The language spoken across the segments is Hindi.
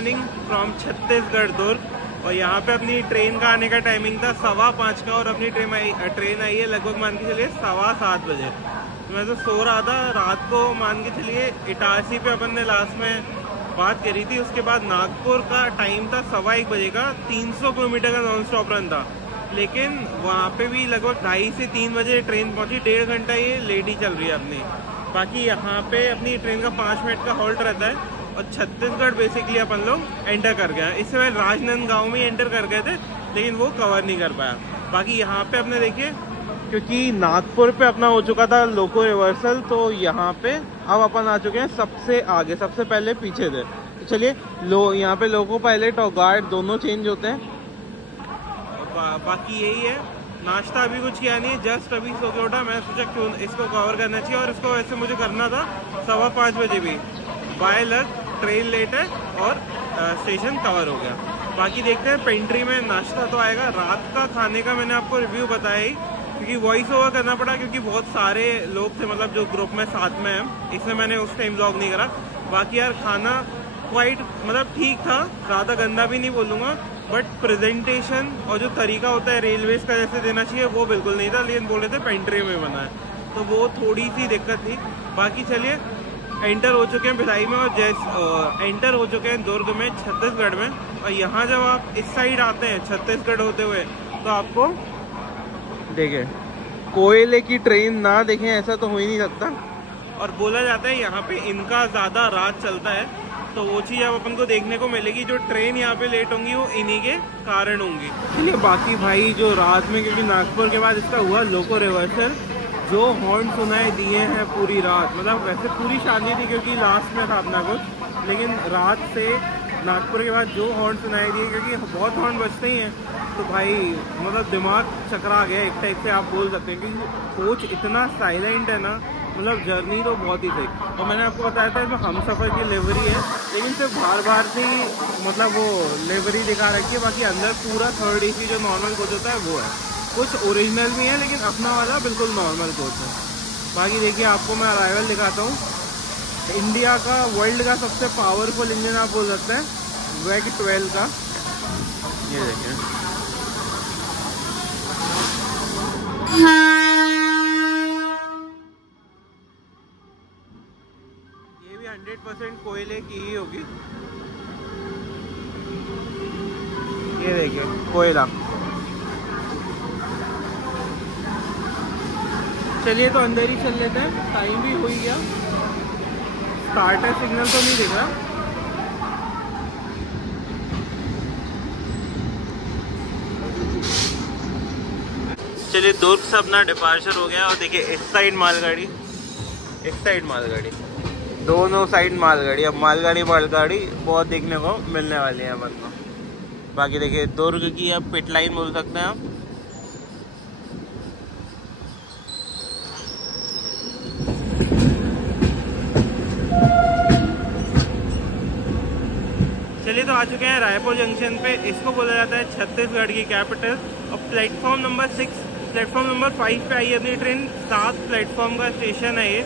मॉर्निंग फ्रॉम छत्तीसगढ़ दुर्ग। और यहाँ पे अपनी ट्रेन का आने का टाइमिंग था 5:15 का, और अपनी ट्रेन आई है लगभग मान के चलिए 7:15 बजे। मैं तो सो रहा था रात को, मान के चलिए इटारसी पे अपन ने लास्ट में बात करी थी। उसके बाद नागपुर का टाइम था 1:15 बजे का, 300 किलोमीटर का नॉन स्टॉप रन था। लेकिन वहाँ पे भी लगभग 2:30 से 3 बजे ट्रेन पहुँची, 1.5 घंटा ये लेट ही चल रही है अपनी। बाकी यहाँ पे अपनी ट्रेन का 5 मिनट का हॉल्ट रहता है। और छत्तीसगढ़ बेसिकली अपन लोग एंटर कर गए। इससे पहले राजनांदगांव में एंटर कर गए थे, लेकिन वो कवर नहीं कर पाया। बाकी यहाँ पे अपने देखिए, क्योंकि नागपुर पे अपना हो चुका था लोको रिवर्सल, तो यहाँ पे अब अपन आ चुके हैं सबसे आगे, सबसे पहले पीछे थे। तो चलिए यहाँ पे लोको पायलट और गार्ड दोनों चेंज होते हैं। बाकी यही है, नाश्ता अभी कुछ किया नहीं है, जस्ट अभी सो के उठा। मैं सोचा क्यों इसको कवर करना चाहिए, और इसको वैसे मुझे करना था 5:15 बजे भी। बाय लक ट्रेन लेट है और स्टेशन कवर हो गया। बाकी देखते हैं पेंट्री में नाश्ता तो आएगा। रात का खाने का मैंने आपको रिव्यू बताया ही, क्योंकि वॉइस ओवर करना पड़ा, क्योंकि बहुत सारे लोग थे मतलब जो ग्रुप में साथ में हैं, इसलिए मैंने उस टाइम व्लॉग नहीं करा। बाकी यार खाना क्वाइट मतलब ठीक था, ज़्यादा गंदा भी नहीं बोलूँगा, बट प्रेजेंटेशन और जो तरीका होता है रेलवेज का जैसे देना चाहिए वो बिल्कुल नहीं था। लेकिन बोल रहे थे पेंट्री में बना है, तो वो थोड़ी सी दिक्कत थी। बाकी चलिए एंटर हो चुके हैं भिलाई में, और एंटर हो चुके हैं दुर्ग में, छत्तीसगढ़ में। और यहाँ जब आप इस साइड आते हैं छत्तीसगढ़ होते हुए, तो आपको देखें कोयले की ट्रेन ना देखें ऐसा तो हो ही नहीं सकता। और बोला जाता है यहाँ पे इनका ज़्यादा रात चलता है, तो वो चीज़ अब अपन को देखने को मिलेगी। जो ट्रेन यहाँ पे लेट होंगी वो इन्हीं के कारण होंगी। चलिए बाकी भाई जो रात में, क्योंकि नागपुर के बाद इसका हुआ लोको रिवर्सल, जो हॉर्न सुनाई दिए हैं पूरी रात, मतलब वैसे पूरी शांति थी क्योंकि लास्ट में था अपना कुछ, लेकिन रात से नागपुर के बाद जो हॉर्न सुनाई दिए, क्योंकि बहुत हॉर्न बजते ही हैं, तो भाई मतलब दिमाग चकरा गया एक टाइप से आप बोल सकते हैं। क्योंकि कोच इतना साइलेंट है ना, मतलब जर्नी तो बहुत ही सही। और मैंने आपको बताया था इसमें हम सफ़र की लिवरी है, लेकिन सिर्फ बार से ही मतलब वो लिवरी दिखा रखी है। बाकी अंदर पूरा 3rd AC जो नॉर्मल कोच होता है वो है। कुछ ओरिजिनल भी है, लेकिन अपना वाला बिल्कुल नॉर्मल कोच है। बाकी देखिए आपको मैं अराइवल दिखाता हूँ। इंडिया का, वर्ल्ड का सबसे पावरफुल इंजन आप बोल सकते हैं, WEG 12 का। ये देखिए, ये भी 100% कोयले की ही होगी। ये देखिए कोयला। चलिए तो अंदर ही चल लेते हैं, टाइम भी हो ही गया। स्टार्टर सिग्नल तो नहीं दिख रहा। चलिए दुर्ग से अपना डिपार्चर हो गया, और देखिए इस साइड मालगाड़ी, इस साइड मालगाड़ी, दोनों साइड मालगाड़ी। अब मालगाड़ी बहुत देखने को मिलने वाली है अपन को। बाकी देखिए दुर्ग की अब पिट लाइन बोल सकते हैं आप। चलिए तो आ चुके हैं रायपुर जंक्शन पे। इसको बोला जाता है छत्तीसगढ़ की कैपिटल। और प्लेटफॉर्म नंबर 6, प्लेटफॉर्म नंबर 5 पे आई है अपनी ट्रेन। 7 प्लेटफॉर्म का स्टेशन है ये।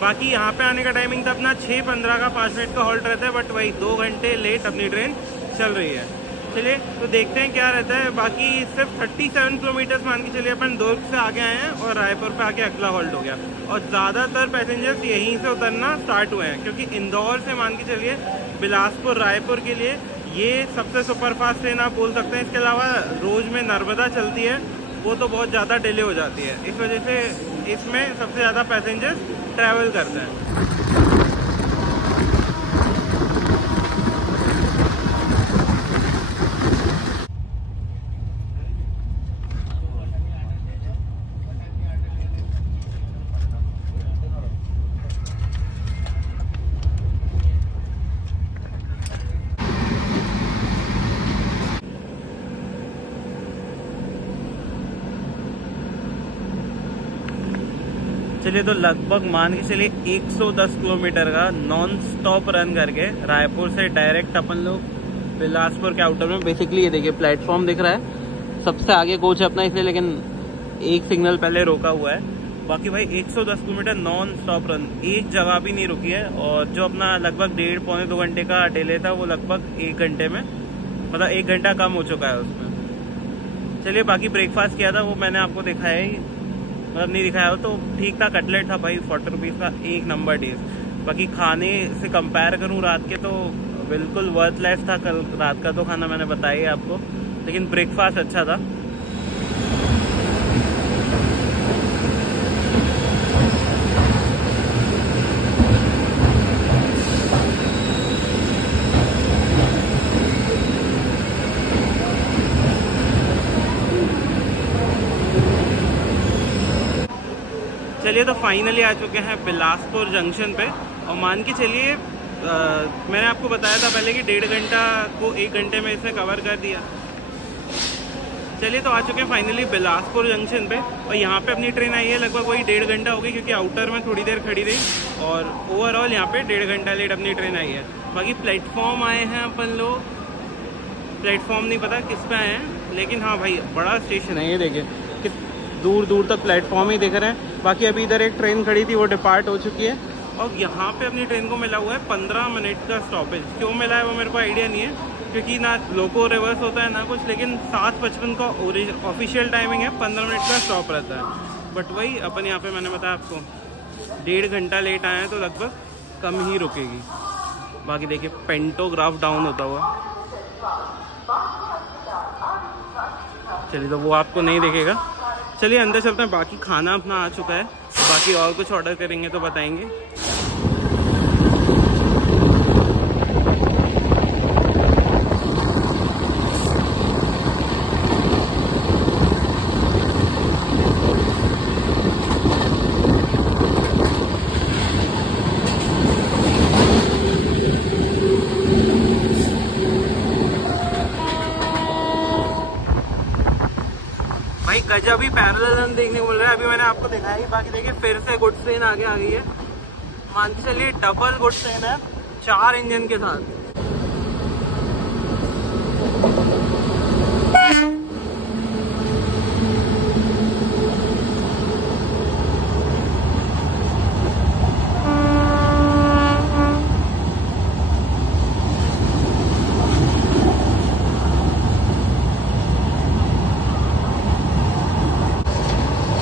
बाकी यहाँ पे आने का टाइमिंग था अपना 6:15 का, 5 मिनट का हॉल्ट रहता है, बट वही 2 घंटे लेट अपनी ट्रेन चल रही है। चलिए तो देखते हैं क्या रहता है। बाकी सिर्फ 37 किलोमीटर मान के चलिए अपन दुर्ग से आगे आए हैं, और रायपुर पे आके अगला हॉल्ट हो गया। और ज़्यादातर पैसेंजर्स यहीं से उतरना स्टार्ट हुए हैं, क्योंकि इंदौर से मान के चलिए बिलासपुर रायपुर के लिए ये सबसे सुपरफास्ट ट्रेन आप बोल सकते हैं। इसके अलावा रोज में नर्मदा चलती है, वो तो बहुत ज़्यादा डिले हो जाती है। इस वजह से इसमें सबसे ज़्यादा पैसेंजर्स ट्रैवल करते हैं। चलिए तो लगभग मान के चलिए 110 किलोमीटर का नॉन स्टॉप रन करके रायपुर से डायरेक्ट अपन लोग बिलासपुर के आउटर में। बेसिकली ये देखिए प्लेटफॉर्म दिख रहा है, सबसे आगे कोच है अपना इसलिए, लेकिन एक सिग्नल पहले रोका हुआ है। बाकी भाई 110 किलोमीटर नॉन स्टॉप रन, एक जगह भी नहीं रुकी है। और जो अपना लगभग 1.5 पौने 2 घंटे का डिले था वो लगभग 1 घंटे में, मतलब 1 घंटा कम हो चुका है उसमें। चलिए बाकी ब्रेकफास्ट किया था वो मैंने आपको दिखाया ही, मतलब नहीं दिखाया हो तो ठीक था। कटलेट था भाई 40 रुपीज़ का, एक नंबर टेस्ट। बाकी खाने से कंपेयर करूँ रात के तो बिल्कुल वर्थलेस था। कल रात का तो खाना मैंने बताया ही आपको, लेकिन ब्रेकफास्ट अच्छा था। चलिए तो फाइनली आ चुके हैं बिलासपुर जंक्शन पे। और मान के चलिए मैंने आपको बताया था पहले कि 1.5 घंटा को 1 घंटे में इसे कवर कर दिया। चलिए तो आ चुके हैं फाइनली बिलासपुर जंक्शन पे। और यहाँ पे अपनी ट्रेन आई है, लगभग वही 1.5 घंटा हो गई क्योंकि आउटर में थोड़ी देर खड़ी रही। और ओवरऑल यहाँ पे 1.5 घंटा लेट अपनी ट्रेन आई है। बाकी प्लेटफॉर्म आए हैं अपन लोग, प्लेटफॉर्म नहीं पता किस पे आए हैं, लेकिन हाँ भाई बड़ा स्टेशन है। ये देखिए कि दूर दूर तक प्लेटफॉर्म ही दिख रहे हैं। बाकी अभी इधर एक ट्रेन खड़ी थी वो डिपार्ट हो चुकी है। और यहाँ पे अपनी ट्रेन को मिला हुआ है 15 मिनट का स्टॉपेज। क्यों मिला है वो मेरे को आइडिया नहीं है, क्योंकि ना लोको रिवर्स होता है ना कुछ, लेकिन 7:55 का ऑफिशियल टाइमिंग है, 15 मिनट का स्टॉप रहता है। बट वही अपन यहाँ पे मैंने बताया आपको 1.5 घंटा लेट आए हैं तो लगभग कम ही रुकेगी। बाकी देखिए पेंटोग्राफ डाउन होता हुआ, चलिए तो वो आपको नहीं दिखेगा। चलिए अंदर चलते हैं। बाकी खाना अपना आ चुका है, बाकी और कुछ ऑर्डर करेंगे तो बताएंगे। भाई गजब ही पैरेलल रन देखने को मिल रहा है, अभी मैंने आपको दिखाया ही। बाकी देखिए फिर से गुड्स ट्रेन आगे आ गई है। मान के चलिए डबल गुड्स ट्रेन है 4 इंजन के साथ।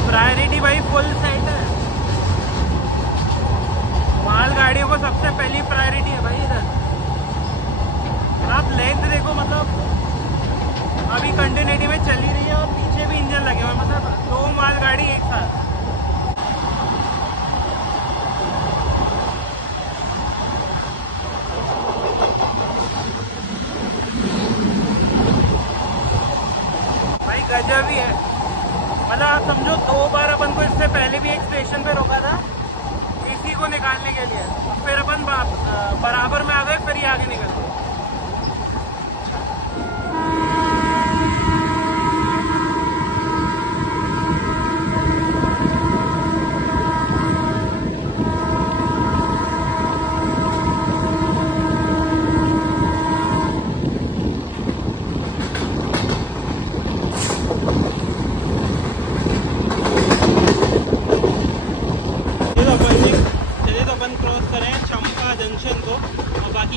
प्रायोरिटी भाई फुल सेट है, माल गाड़ियों को सबसे पहली प्रायोरिटी है भाई इधर। आप लेंथ देखो, मतलब अभी कंटिन्यूटी में चली रही है और पीछे भी इंजन लगे हुए, मतलब 2 माल गाड़ी एक साथ। भाई गजब ही है, मतलब आप समझो 2 बार अपन को इससे पहले भी एक स्टेशन पे रोका था इसी को निकालने के लिए, फिर अपन बराबर में आ गए, फिर ये आगे निकल गए।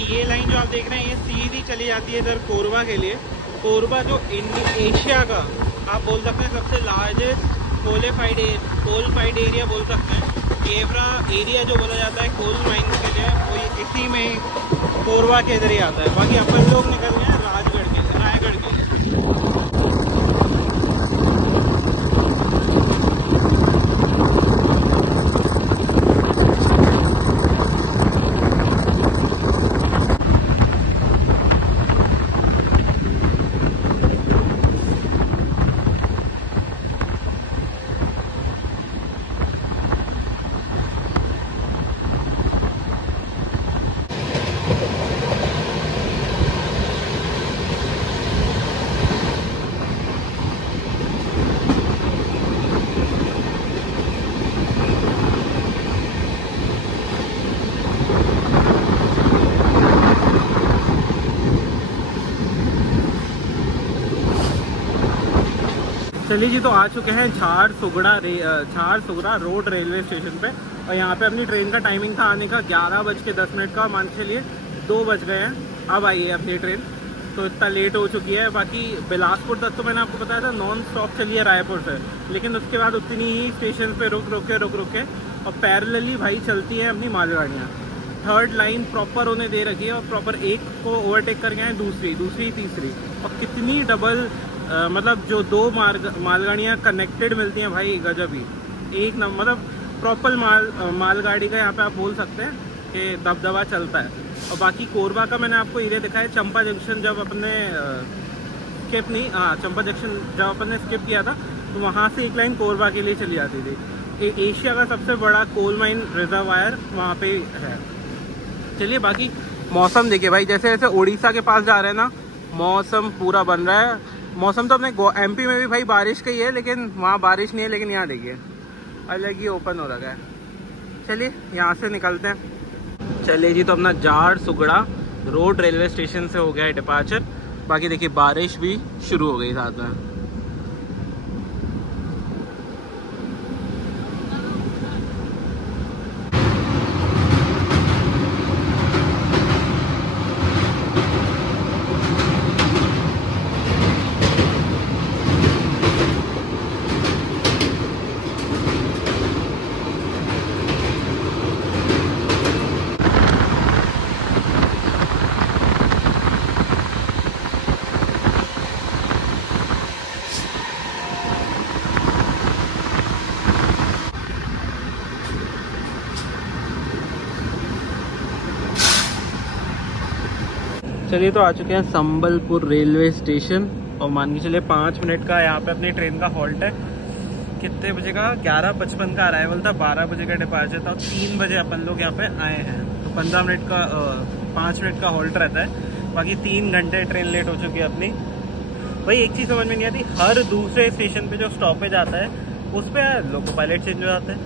ये लाइन जो आप देख रहे हैं ये सीधी चली जाती है इधर कोरबा के लिए। कोरबा जो एशिया का आप बोल सकते हैं सबसे लार्जेस्ट कोलफाइड एरिया बोल सकते हैं। केवरा एरिया जो बोला जाता है कोल माइन के लिए, वो इसी में कोरबा के इधर ही आता है। बाकी अपन लोग निकल गए हैं रायगढ़ के लिए। चलिए जी, तो आ चुके हैं झारसुगड़ा रोड रेलवे स्टेशन पे। और यहाँ पे अपनी ट्रेन का टाइमिंग था आने का 11:10 का, मान के चलिए 2 बज गए हैं। अब आई है अपनी ट्रेन, तो इतना लेट हो चुकी है। बाकी बिलासपुर तक तो मैंने आपको बताया था नॉन स्टॉप चली है रायपुर से, लेकिन उसके बाद उतनी ही स्टेशन पे रुक के और पैरेलली भाई चलती है अपनी मालगाड़ियाँ। 3rd लाइन प्रॉपर उन्हें दे रखी है और प्रॉपर एक को ओवरटेक करके आए, दूसरी तीसरी, और कितनी डबल मतलब जो 2 मालगाड़ियाँ कनेक्टेड मिलती हैं भाई, गजब ही। एक नंबर, मतलब प्रॉपर मालगाड़ी का यहाँ पे आप बोल सकते हैं कि दबदबा चलता है। और बाकी कोरबा का मैंने आपको एरिया दिखाया, चंपा जंक्शन जब अपने चंपा जंक्शन जब अपन ने स्किप किया था, तो वहाँ से एक लाइन कोरबा के लिए चली जाती थी। एशिया का सबसे बड़ा कोल माइन रिजर्वायर वहाँ पे है। चलिए बाकी मौसम देखिए भाई, जैसे जैसे उड़ीसा के पास जा रहे हैं ना, मौसम पूरा बन रहा है। मौसम तो अपने MP में भी भाई बारिश का ही है, लेकिन वहाँ बारिश नहीं है, लेकिन यहाँ देखिए अलग ही ओपन हो रखा है। चलिए यहाँ से निकलते हैं। चलिए जी, तो अपना झारसुगड़ा रोड रेलवे स्टेशन से हो गया है डिपार्चर। बाकी देखिए बारिश भी शुरू हो गई साथ में। चलिए, तो आ चुके हैं संबलपुर रेलवे स्टेशन और मान के चलिए 5 मिनट का यहाँ पे अपनी ट्रेन का हॉल्ट है। कितने बजे का? 11:55 का अराइवल था, 12 बजे का डिपार्चर था और 3 बजे अपन लोग यहाँ पे आए हैं। तो 15 मिनट का 5 मिनट का हॉल्ट रहता है। बाकी 3 घंटे ट्रेन लेट हो चुकी है अपनी। भाई एक चीज़ समझ में नहीं आती, हर दूसरे स्टेशन पे जो स्टॉपेज आता है उस पर लोको पायलट चेंज हो जाता है।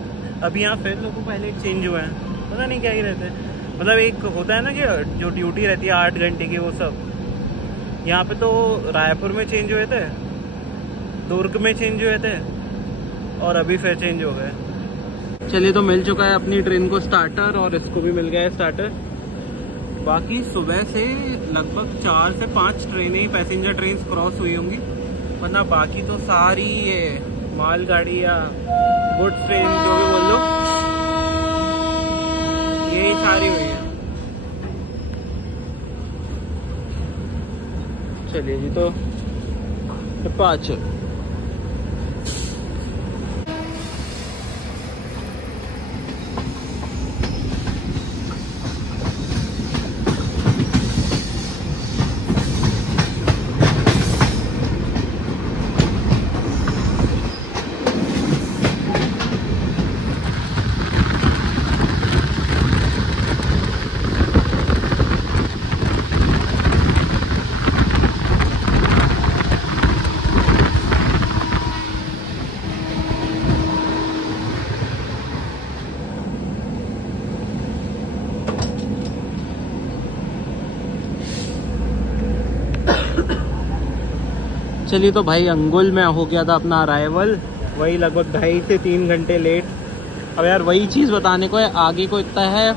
अभी यहाँ फिर लोको पायलट चेंज हुए हैं, पता नहीं क्या ही रहते हैं। मतलब एक होता है ना कि जो ड्यूटी रहती है 8 घंटे की, वो सब यहाँ पे तो रायपुर में चेंज हुए थे, दुर्ग में चेंज हुए थे और अभी फिर चेंज हो गए। चलिए, तो मिल चुका है अपनी ट्रेन को स्टार्टर और इसको भी मिल गया है स्टार्टर। बाकी सुबह से लगभग 4 से 5 ट्रेनें ही पैसेंजर ट्रेन क्रॉस हुई होंगी, वरना बाकी तो सारी ये मालगाड़ी या गुड्स ट्रेन जो भी बोल लो, यही सारी हुई है। चलिए जी, तो डिपार्चर। चलिए, तो भाई अंगुल में हो गया था अपना अराइवल, वही लगभग 2.5 से 3 घंटे लेट। अब यार वही चीज़ बताने को है, आगे को इतना है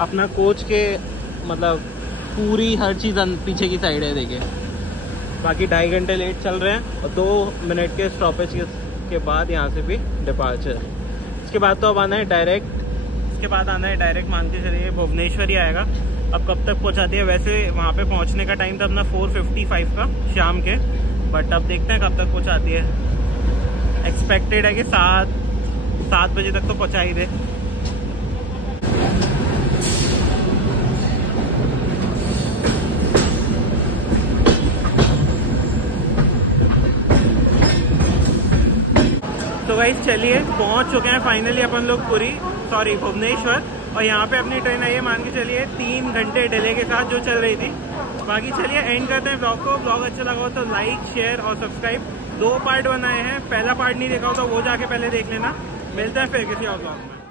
अपना कोच के, मतलब पूरी हर चीज़ पीछे की साइड है देखिए। बाकी 2.5 घंटे लेट चल रहे हैं और 2 मिनट के स्टॉपेज के बाद यहाँ से भी डिपार्चर। इसके बाद तो अब आना है डायरेक्ट, मान के चलिए भुवनेश्वर ही आएगा। अब कब तक पहुँचाती है? वैसे वहाँ पे पहुँचने का टाइम था अपना 4:55 का शाम के, बट अब देखते हैं कब तक पहुँचाती है। एक्सपेक्टेड है कि 7 बजे तक तो पहुँचा ही दे। तो गाइस चलिए, पहुँच चुके हैं फाइनली अपन लोग भुवनेश्वर। और यहाँ पे अपनी ट्रेन आई है, मान के चलिए 3 घंटे डिले के साथ जो चल रही थी। बाकी चलिए एंड करते हैं ब्लॉग को। ब्लॉग अच्छा लगा हो तो लाइक, शेयर और सब्सक्राइब। 2 पार्ट बनाए हैं, पहला पार्ट नहीं देखा हो तो वो जाके पहले देख लेना। मिलते हैं फिर किसी और ब्लॉग में।